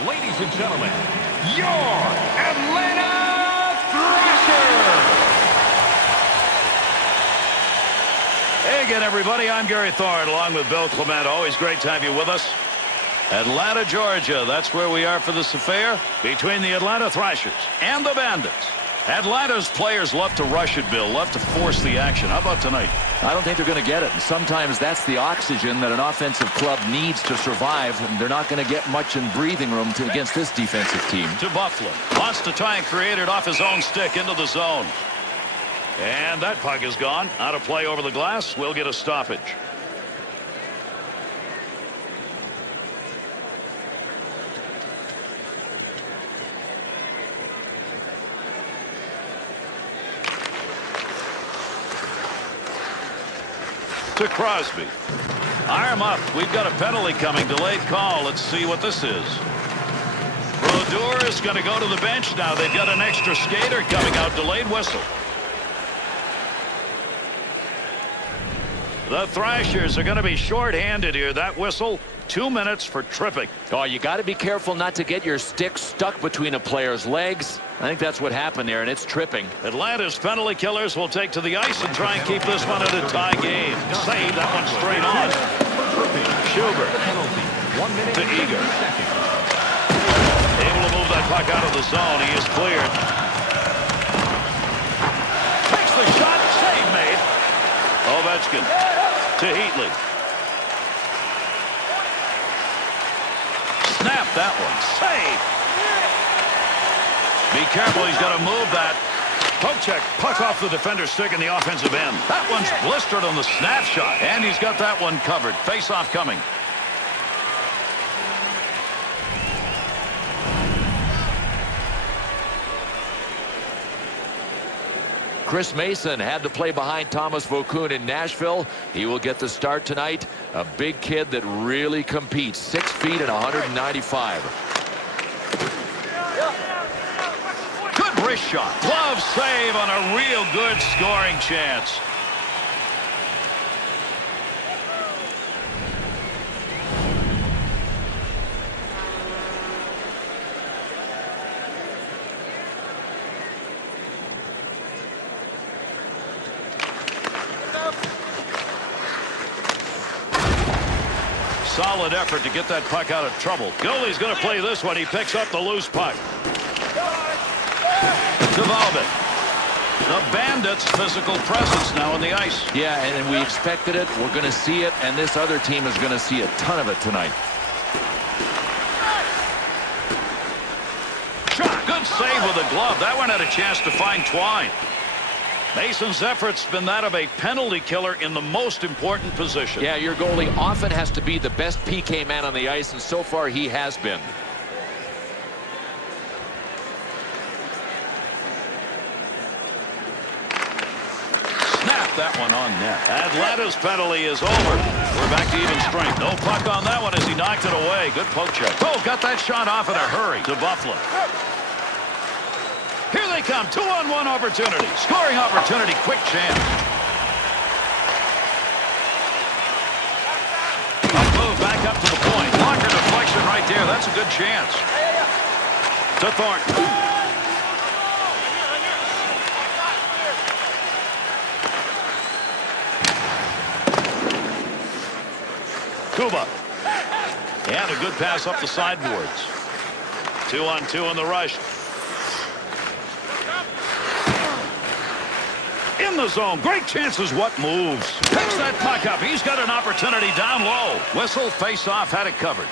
Ladies and gentlemen, your Atlanta Thrashers! Hey again, everybody. I'm Gary Thorne, along with Bill Clement. Always great to have you with us. Atlanta, Georgia. That's where we are for this affair between the Atlanta Thrashers and the Bandits. Atlanta's players love to rush it, Bill. Love to force the action. How about tonight? I don't think they're going to get it. And sometimes that's the oxygen that an offensive club needs to survive. And they're not going to get much in breathing room against this defensive team. To Byfuglien. Wants to try and create it off his own stick into the zone. And that puck is gone. Out of play over the glass. We'll get a stoppage. To Crosby. Arm up. We've got a penalty coming. Delayed call. Let's see what this is. Brodeur is going to go to the bench now. They've got an extra skater coming out. Delayed whistle. The Thrashers are going to be short-handed here. That whistle, 2 minutes for tripping. Oh, you got to be careful not to get your stick stuck between a player's legs. I think that's what happened there, and it's tripping. Atlanta's penalty killers will take to the ice and try and keep this one at a tie game. Save that one straight on. Schubert to Eager. Able to move that puck out of the zone. He is cleared. Takes the shot. Save made. Ovechkin to Heatley. Snap that one. Save. Be careful. He's got to move that. Poke check. Puck off the defender's stick in the offensive end. That one's blistered on the snap shot. And he's got that one covered. Face-off coming. Chris Mason had to play behind Thomas Vokoun in Nashville. He will get the start tonight. A big kid that really competes. 6 feet and 195. Good wrist shot. Glove save on a real good scoring chance. Solid effort to get that puck out of trouble. Goalie's going to play this one. He picks up the loose puck. To Valbin. The Bandits' physical presence now on the ice. Yeah, and we expected it. We're going to see it, and this other team is going to see a ton of it tonight. Shot. Good save with a glove. That one had a chance to find Twine. Mason's effort's been that of a penalty killer in the most important position. Yeah, your goalie often has to be the best PK man on the ice, and so far he has been. Snap that one on net. Atlanta's penalty is over. We're back to even strength. No puck on that one as he knocked it away. Good poke check. Oh, got that shot off in a hurry to Byfuglien. Here they come. 2-on-1 opportunity. Scoring opportunity. Quick chance. Puck move back up to the point. Blocker deflection right there. That's a good chance. To Thornton. Kuba. And a good pass up the sideboards. 2-on-2 in the rush. In the zone. Great chances. What moves? Picks that puck up. He's got an opportunity down low. Whistle. Face off. Had it covered.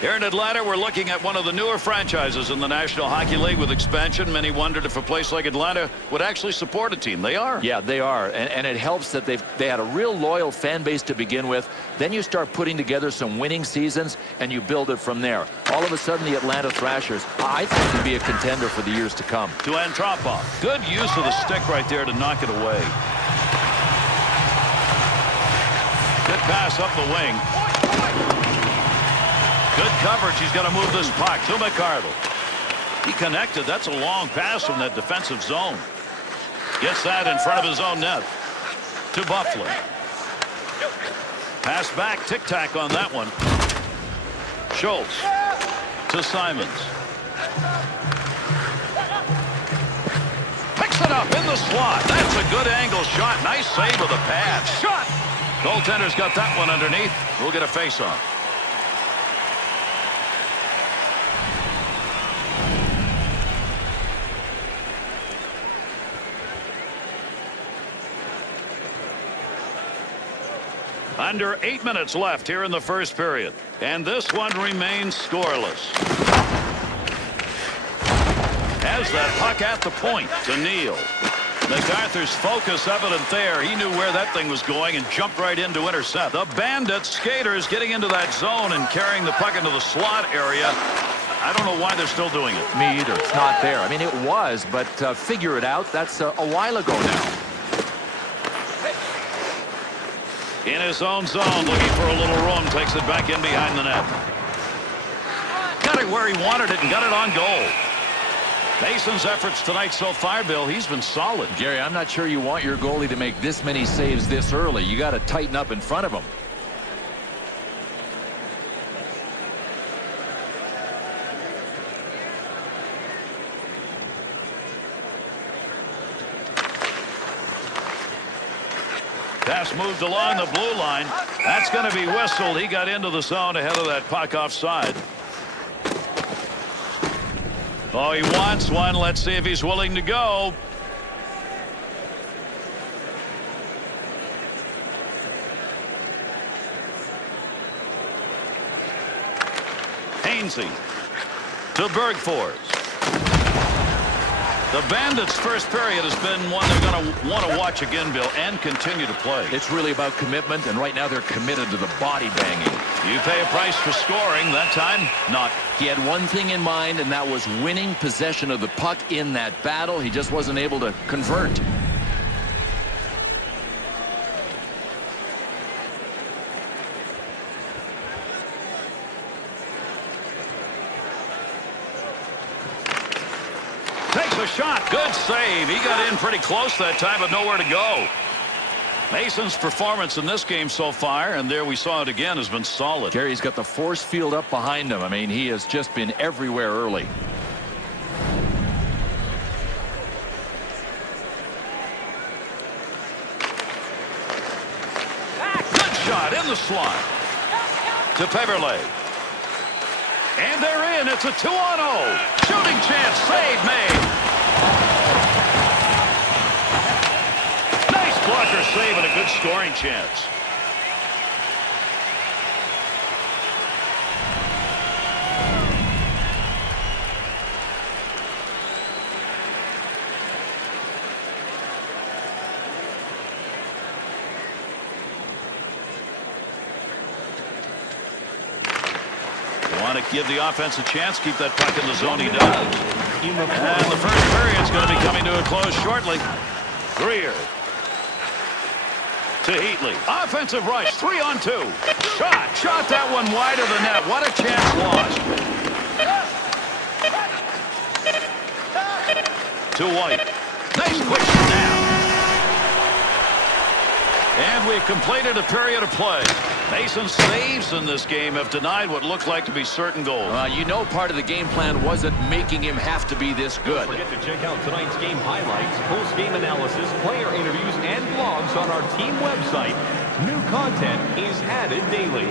Here in Atlanta, we're looking at one of the newer franchises in the National Hockey League with expansion. Many wondered if a place like Atlanta would actually support a team. They are. Yeah, they are. And it helps that they had a real loyal fan base to begin with. Then you start putting together some winning seasons, and you build it from there. All of a sudden, the Atlanta Thrashers, I think, can be a contender for the years to come. To Antropov. Good use of the stick right there to knock it away. Good pass up the wing. Good coverage. He's got to move this puck to McArdle. He connected. That's a long pass from that defensive zone. Gets that in front of his own net. To Byfuglien. Pass back. Tic-tac on that one. Schultz. To Simons. Picks it up in the slot. That's a good angle shot. Nice save with a pad. Shot! Goaltender's got that one underneath. We'll get a face-off. Under 8 minutes left here in the first period. And this one remains scoreless. Has that puck at the point to Neal. MacArthur's focus evident there. He knew where that thing was going and jumped right in to intercept. The Bandits skaters getting into that zone and carrying the puck into the slot area. I don't know why they're still doing it. Me either. It's not there. I mean, it was, but figure it out. That's a while ago now. In his own zone, looking for a little room, takes it back in behind the net. Got it where he wanted it and got it on goal. Mason's efforts tonight so far, Bill, he's been solid. Gary, I'm not sure you want your goalie to make this many saves this early. You got to tighten up in front of him. Pass moved along the blue line. That's going to be whistled. He got into the zone ahead of that puck offside. Oh, he wants one. Let's see if he's willing to go. Hainsey to Bergfors. The Bandits' first period has been one they're going to want to watch again, Bill, and continue to play. It's really about commitment, and right now they're committed to the body banging. You pay a price for scoring. That time, not. He had one thing in mind, and that was winning possession of the puck in that battle. He just wasn't able to convert. Takes a shot. Good save. He got in pretty close that time, but nowhere to go. Mason's performance in this game so far, and there we saw it again, has been solid. Gary's got the force field up behind him. I mean, he has just been everywhere early. Good shot in the slot. To Peverley. And they're in. It's a 2-on-0. Shooting chance. Save made. Nice blocker save and a good scoring chance. Want to give the offense a chance, keep that puck in the zone. He does. And the first period's going to be coming to a close shortly. Greer to Heatley. Offensive rush, 3-on-2. Shot that one wide of the net. What a chance lost. To White. Nice quick snap. And we've completed a period of play. Mason's saves in this game have denied what looked like to be certain goals. You know, part of the game plan wasn't making him have to be this good. Don't forget to check out tonight's game highlights, post-game analysis, player interviews, and blogs on our team website. New content is added daily.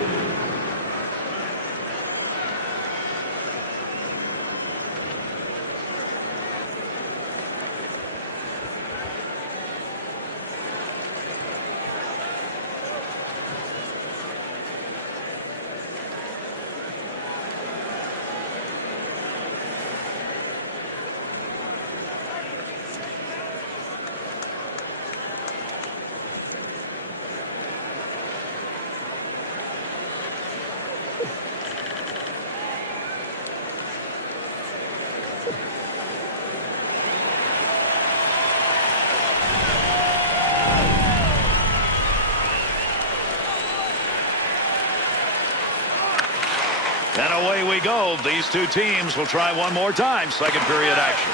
And away we go. These two teams will try one more time. Second period action.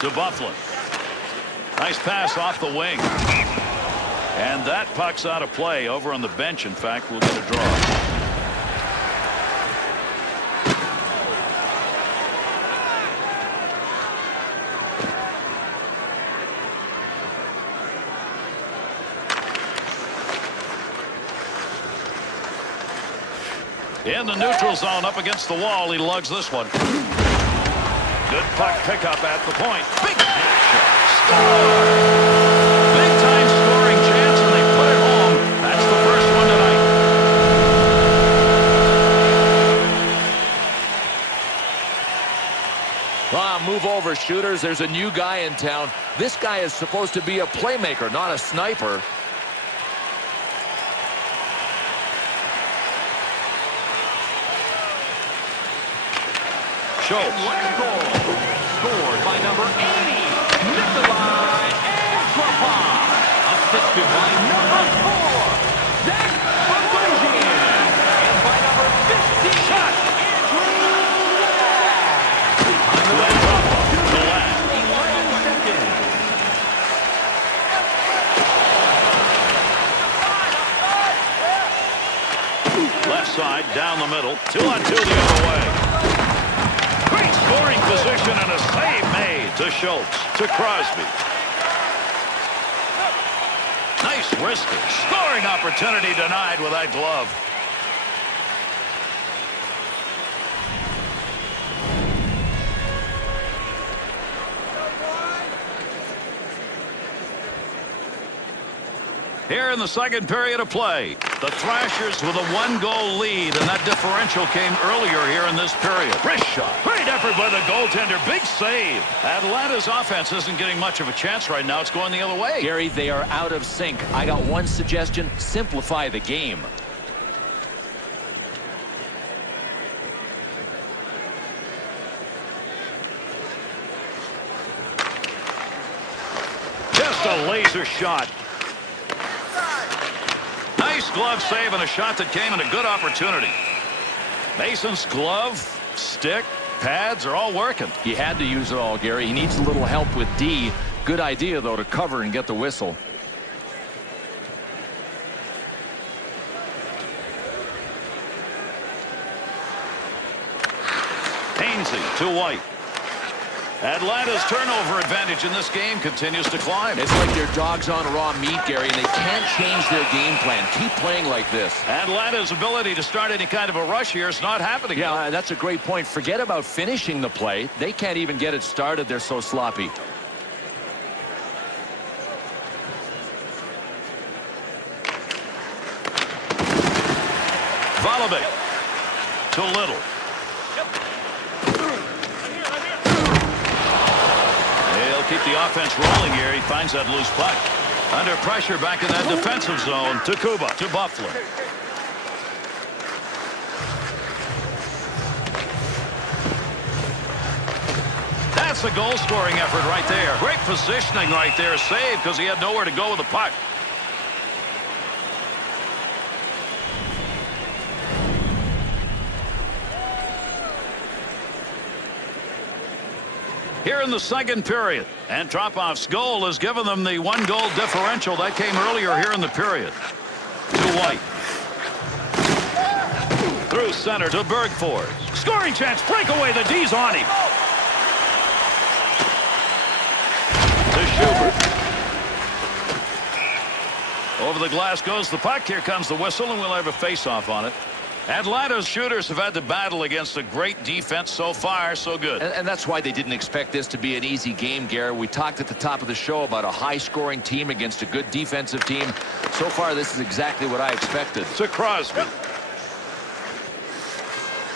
To Byfuglien. Nice pass off the wing. And that puck's out of play. Over on the bench, in fact, we'll get a draw. In the neutral zone up against the wall. He lugs this one. Good puck pickup at the point. Big shot. Score! Big time scoring chance, and they put it home. That's the first one tonight. Move over, shooters. There's a new guy in town. This guy is supposed to be a playmaker, not a sniper. Schultz. Scored by number 80, Nikolai Antropov. Assisted by number 4, Zach Bogosian. And by number 50, shot, Andrew Ladd. To Ladd. 11 seconds. Left side, down the middle. 2-on-2 the other way. Great scoring position and a save made to Schultz. To Crosby. Nice wristing. Scoring opportunity denied with that glove. Here in the second period of play, the Thrashers with a 1-goal lead, and that differential came earlier here in this period. Wrist shot. Great effort by the goaltender. Big save. Atlanta's offense isn't getting much of a chance right now. It's going the other way. Gary, they are out of sync. I got one suggestion. Simplify the game. Just a laser shot. Nice glove save and a shot that came in a good opportunity. Mason's glove, stick, pads are all working. He had to use it all, Gary. He needs a little help with D. Good idea, though, to cover and get the whistle. Hainsey to White. Atlanta's turnover advantage in this game continues to climb. It's like they're dogs on raw meat, Gary, and they can't change their game plan. Keep playing like this. Atlanta's ability to start any kind of a rush here is not happening. Yeah, that's a great point. Forget about finishing the play. They can't even get it started. They're so sloppy. Volobik to Little. He'll keep the offense rolling here. He finds that loose puck. Under pressure back in that defensive zone to Kuba, to Buffalo. That's a goal-scoring effort right there. Great positioning right there. Save because he had nowhere to go with the puck. Here in the second period, Antropov's goal has given them the 1-goal differential. That came earlier here in the period. To White. Through center to Bergfors. Scoring chance, breakaway, the D's on him. To Schubert. Over the glass goes the puck. Here comes the whistle, and we'll have a face-off on it. Atlanta's shooters have had to battle against a great defense so far, so good. And that's why they didn't expect this to be an easy game, Gary. We talked at the top of the show about a high-scoring team against a good defensive team. So far, this is exactly what I expected. To Crosby.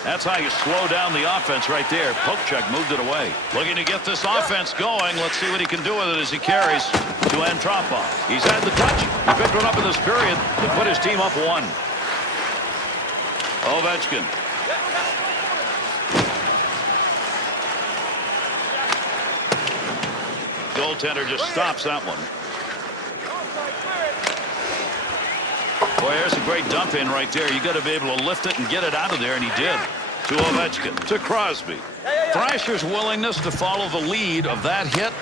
That's how you slow down the offense right there. Pokecheck moved it away. Looking to get this offense going. Let's see what he can do with it as he carries to Antropov. He's had the touch. He picked one up in this period to put his team up 1. Ovechkin. Goaltender just stops that one. Boy, there's a great dump in right there. You got to be able to lift it and get it out of there, and he did. To Ovechkin. To Crosby. Thrasher's willingness to follow the lead of that hit.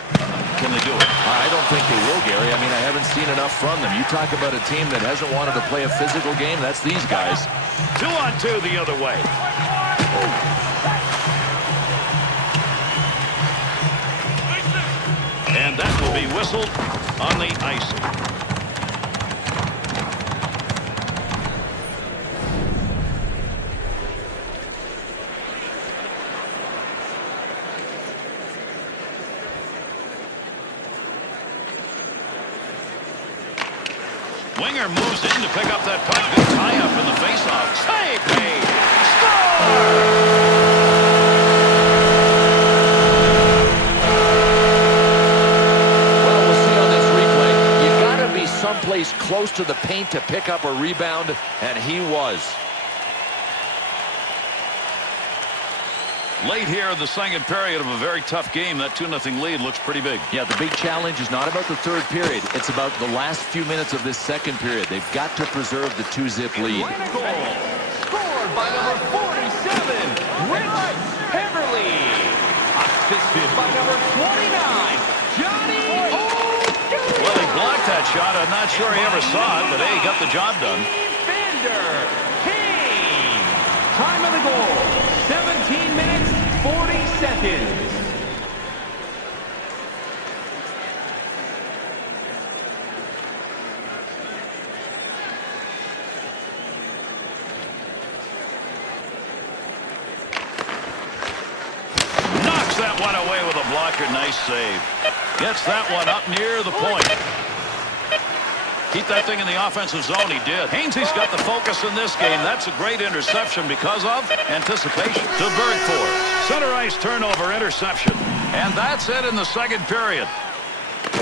Can they do it? I don't think they will, Gary. I mean, I haven't seen enough from them. You talk about a team that hasn't wanted to play a physical game. That's these guys. 2-on-2 the other way. And that will be whistled on the icing. Winger moves in to pick up that puck. Good tie-up in the faceoff. Save made. Score! Someplace close to the paint to pick up a rebound, and he was. Late here in the second period of a very tough game, that 2-0 lead looks pretty big. Yeah, the big challenge is not about the third period. It's about the last few minutes of this second period. They've got to preserve the 2-zip lead. Goal scored by number 47, Rich Heverly. Assisted by number 29, Johnny O'Doon. Well, he blocked that shot. I'm not sure he ever saw it, but hey, he got the job done. Vander Kane. Time of the goal, 17 minutes, 40 seconds. Knocks that one away with a blocker. Nice save. Gets that one up near the point. Keep that thing in the offensive zone. He did. Hainsey's got the focus in this game. That's a great interception because of anticipation. To Bergford. Center ice turnover, interception. And that's it in the second period.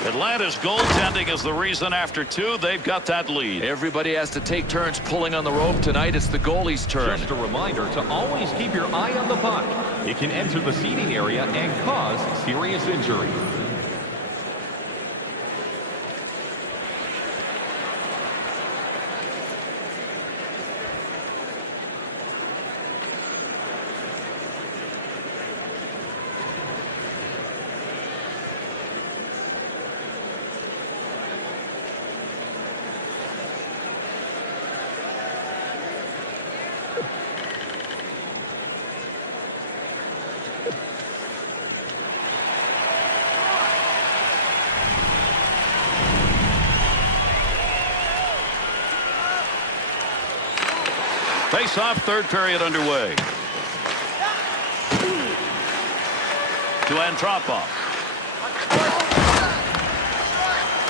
Atlanta's goaltending is the reason after 2 they've got that lead. Everybody has to take turns pulling on the rope tonight. It's the goalie's turn. Just a reminder to always keep your eye on the puck. It can enter the seating area and cause serious injury. Face-off, third period underway. To Antropov.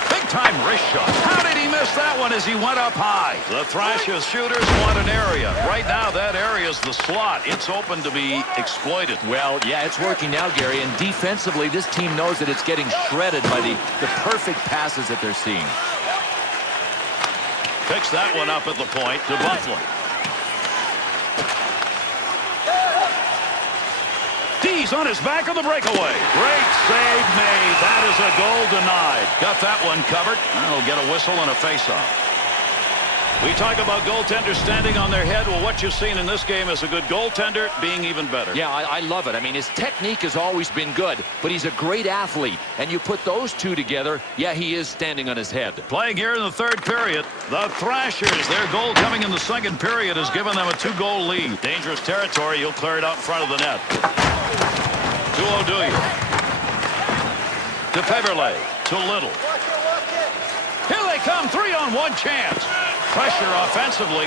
Big-time wrist shot. How did he miss that one as he went up high? The Thrashers shooters want an area. Right now, that area is the slot. It's open to be exploited. Well, yeah, it's working now, Gary. And defensively, this team knows that it's getting shredded by the perfect passes that they're seeing. Picks that one up at the point to Buffalo. D's on his back on the breakaway. Great save made. That is a goal denied. Got that one covered. That'll get a whistle and a face-off. We talk about goaltenders standing on their head. Well, what you've seen in this game is a good goaltender being even better. Yeah, I love it. I mean, his technique has always been good, but he's a great athlete. And you put those two together, yeah, he is standing on his head. Playing here in the third period, the Thrashers, their goal coming in the second period has given them a 2-goal lead. Dangerous territory. He'll clear it out in front of the net. To O'Doon. To Peverley. To Little. Here they come. 3-on-1 chance. Pressure offensively.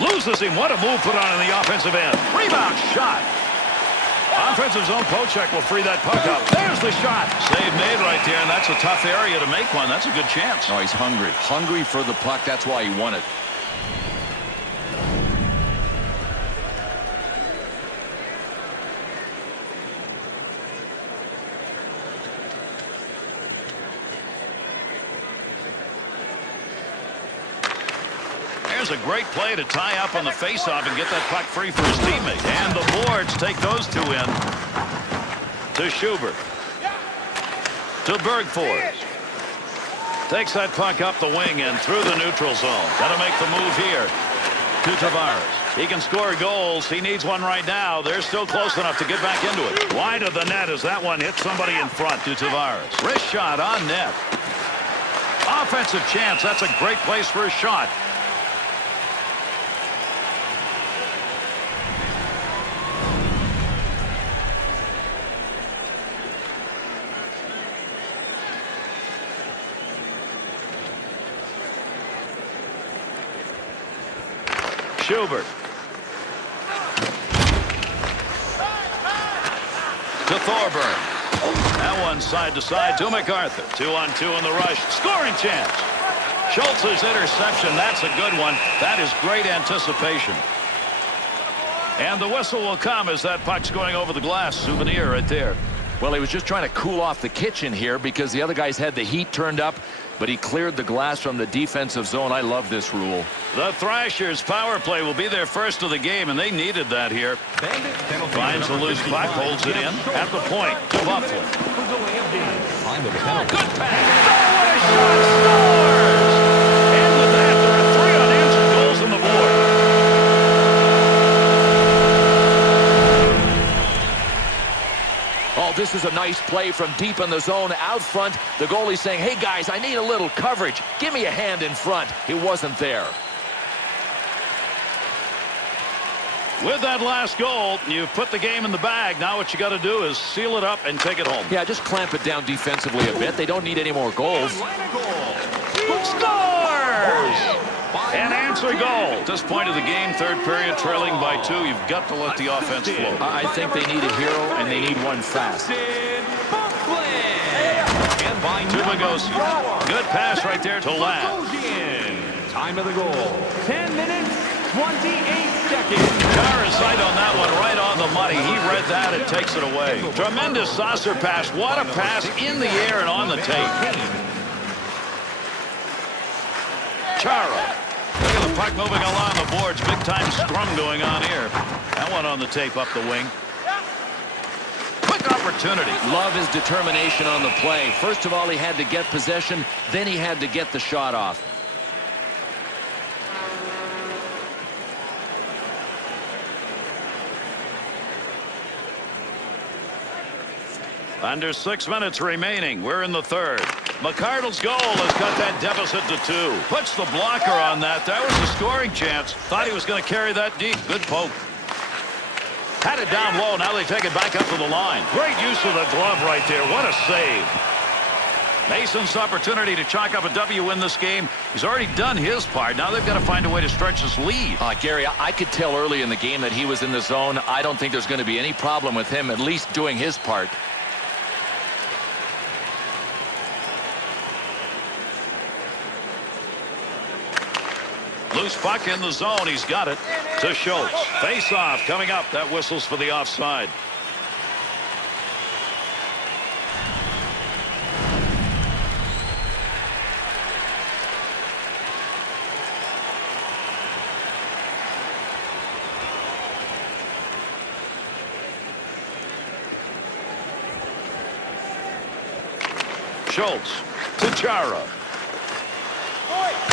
Loses him. What a move put on in the offensive end. Rebound shot. Offensive zone. Pochek will free that puck up. There's the shot. Save made right there, and that's a tough area to make one. That's a good chance. Oh, he's hungry. Hungry for the puck. That's why he won it. There's a great play to tie up on the faceoff and get that puck free for his teammate. And the boards take those two in. To Schubert. To Bergford. Takes that puck up the wing and through the neutral zone. Got to make the move here. To Tavares. He can score goals. He needs one right now. They're still close enough to get back into it. Wide of the net as that one hits somebody in front. To Tavares. Wrist shot on net. Offensive chance. That's a great place for a shot. Schubert. To Thorburn. That one side to side to MacArthur. 2-on-2 in the rush. Scoring chance. Schultz's interception. That's a good one. That is great anticipation. And the whistle will come as that puck's going over the glass. Souvenir right there. Well, he was just trying to cool off the kitchen here because the other guys had the heat turned up, but he cleared the glass from the defensive zone. I love this rule. The Thrashers' power play will be their first of the game, and they needed that here. Finds the loose puck, holds it in at the point to Buffalo. Good pass. Oh, what a shot! Scores! And with that, there are 3 unanswered goals on the board. Oh, this is a nice play from deep in the zone out front. The goalie saying, hey, guys, I need a little coverage. Give me a hand in front. It wasn't there. With that last goal, you put the game in the bag. Now what you got to do is seal it up and take it home. Yeah, just clamp it down defensively a bit. They don't need any more goals. Scores! An answer goal. At this point of the game, third period, trailing by 2. You've got to let the offense flow. I think they need a hero, and they need one fast. To Bogosian. Good pass right there to Ladd. Time of the goal. 10 minutes, 28 seconds. Chara's sight on that one right on the money. He read that and takes it away. Tremendous saucer pass. What a pass in the air and on the tape. Chara. Look at the puck moving along the boards. Big time scrum going on here. That one on the tape up the wing. Quick opportunity. Love his determination on the play. First of all, he had to get possession. Then he had to get the shot off. Under 6 minutes remaining. We're in the third. McArdle's goal has cut that deficit to 2. Puts the blocker on that. That was a scoring chance. Thought he was going to carry that deep. Good poke. Had it down low. Now they take it back up to the line. Great use of the glove right there. What a save. Mason's opportunity to chalk up a W in this game. He's already done his part. Now they've got to find a way to stretch this lead. Gary, I could tell early in the game that he was in the zone. I don't think there's going to be any problem with him at least doing his part. Loose puck in the zone. He's got it to Schultz. Face-off coming up. That whistles for the offside. Schultz to Chara.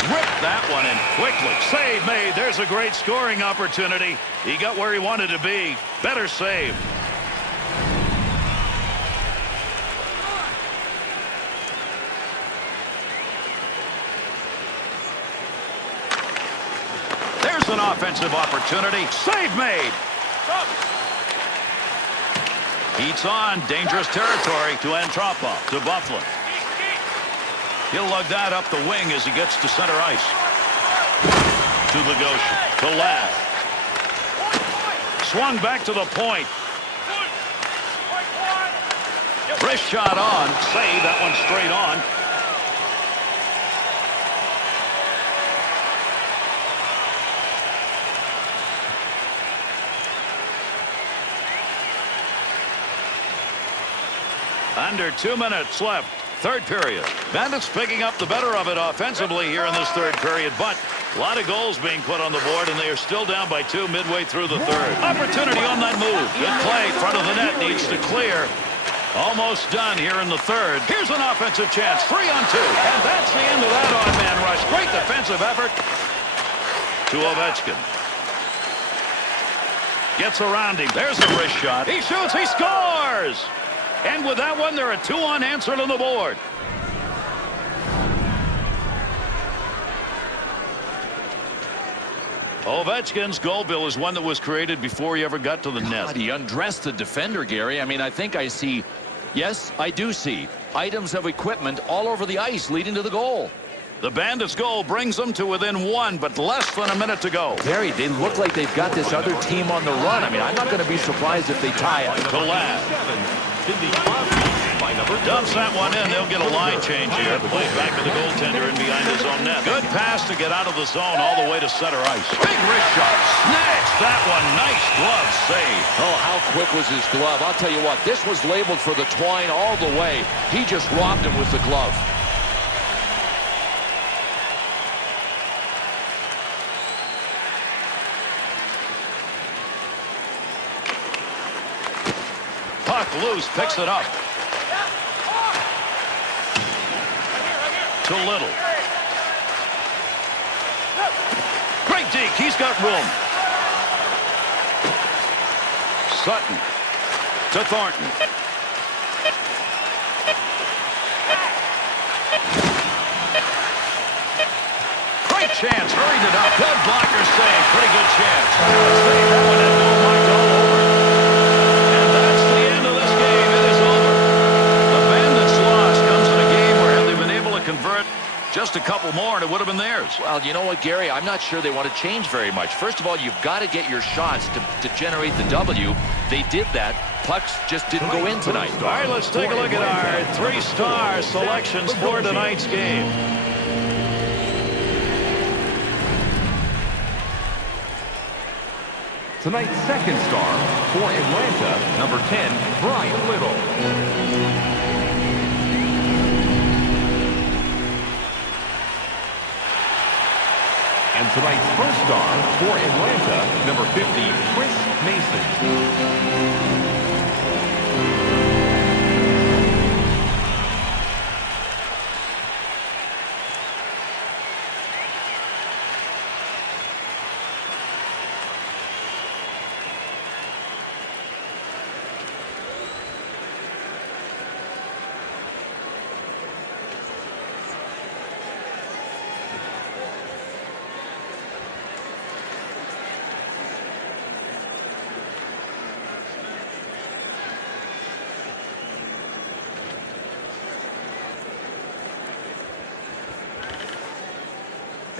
Ripped that one in quickly. Save made. There's a great scoring opportunity. He got where he wanted to be. Better save. There's an offensive opportunity. Save made. Heats on. Dangerous territory to Antropov. To Buffalo. He'll lug that up the wing as he gets to center ice. To Bogosian. To Ladd. Swung back to the point. Wrist shot on. Save. That one straight on. Under 2 minutes left. Third period. Bandits picking up the better of it offensively here in this third period, but a lot of goals being put on the board, and they are still down by 2 midway through the third. Opportunity on that move. Good play. Front of the net needs to clear. Almost done here in the third. Here's an offensive chance. 3-on-2. And that's the end of that on-man rush. Great defensive effort to Ovechkin. Gets around him. There's a wrist shot. He shoots. He scores. And with that one, there are 2 unanswered on the board. Ovechkin's goal, Bill, is one that was created before he ever got to the net. He undressed the defender, Gary. I mean, I think I see, yes, I do see items of equipment all over the ice leading to the goal. The Bandits' goal brings them to within 1, but less than a minute to go. Gary, they look like they've got this other team on the run. I mean, I'm not going to be surprised if they tie it. To Ladd. by number 30. Dumps that one in. They'll get a line change here. Played back to the goaltender in behind his own net. Good pass to get out of the zone all the way to center ice. Big wrist shot. Snatched that one. Nice glove save. Oh, how quick was his glove? I'll tell you what, this was labeled for the twine all the way. He just robbed him with the glove. Puck loose, picks it up. To Little. Great deke, he's got room. Sutton to Thornton. Great chance, hurried it up. Good blocker save, pretty good chance. Save that one and no marked all over. And that's the end of this game. It is over. The Bandits' loss comes in a game where had they been able to convert just a couple more and it would have been theirs. Well, you know what, Gary? I'm not sure they want to change very much. First of all, you've got to get your shots to generate the W. They did that. Pucks just didn't go in tonight. All right, let's take a look at our three-star selections for tonight's game. Tonight's second star for Atlanta, number 10, Brian Little. And tonight's first star for Atlanta, number 50, Chris Mason.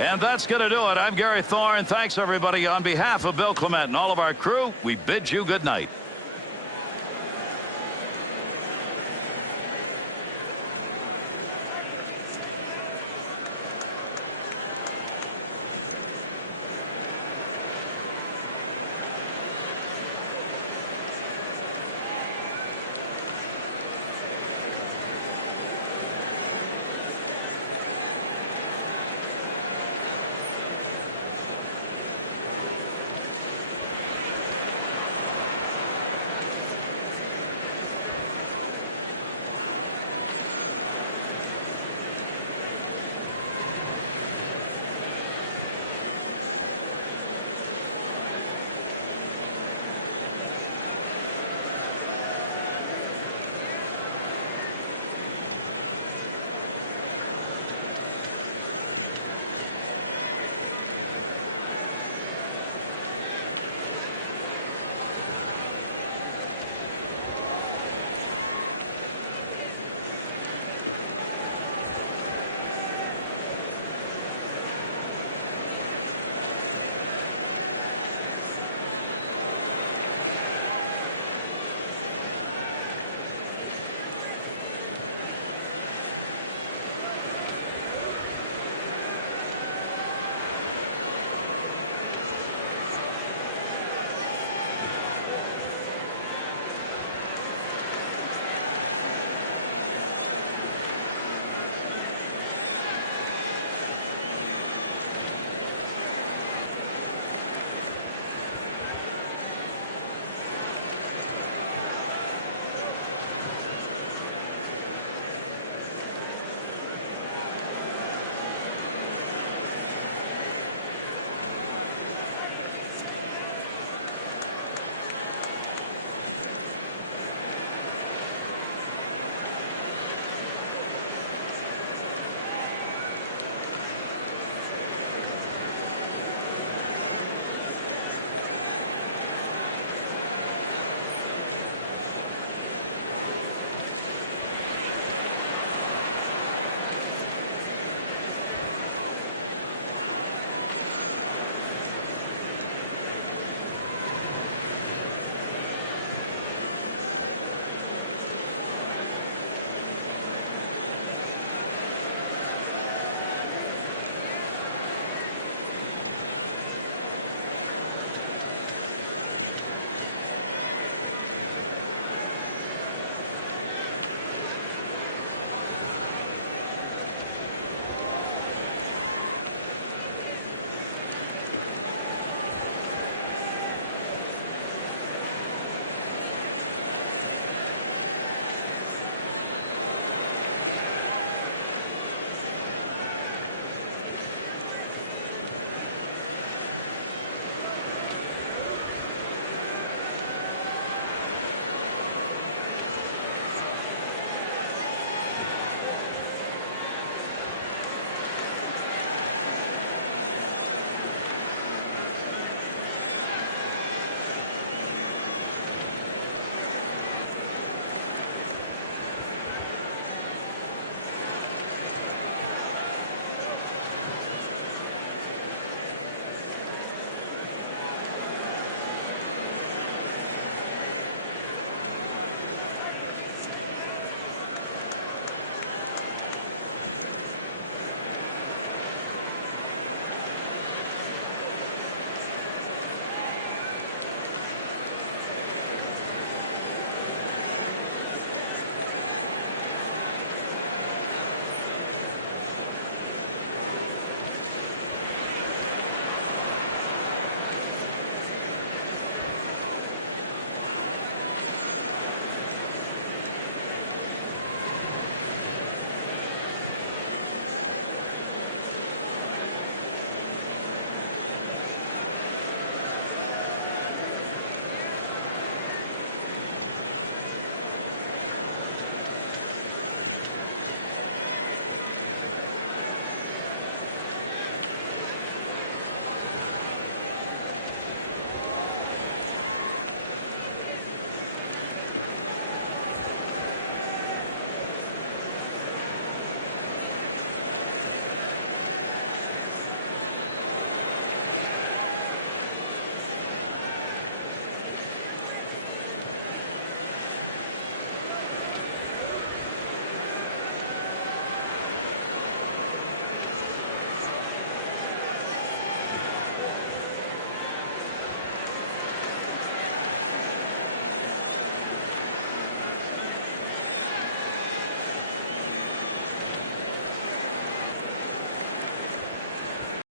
And that's going to do it. I'm Gary Thorne. Thanks, everybody. On behalf of Bill Clement and all of our crew, we bid you good night.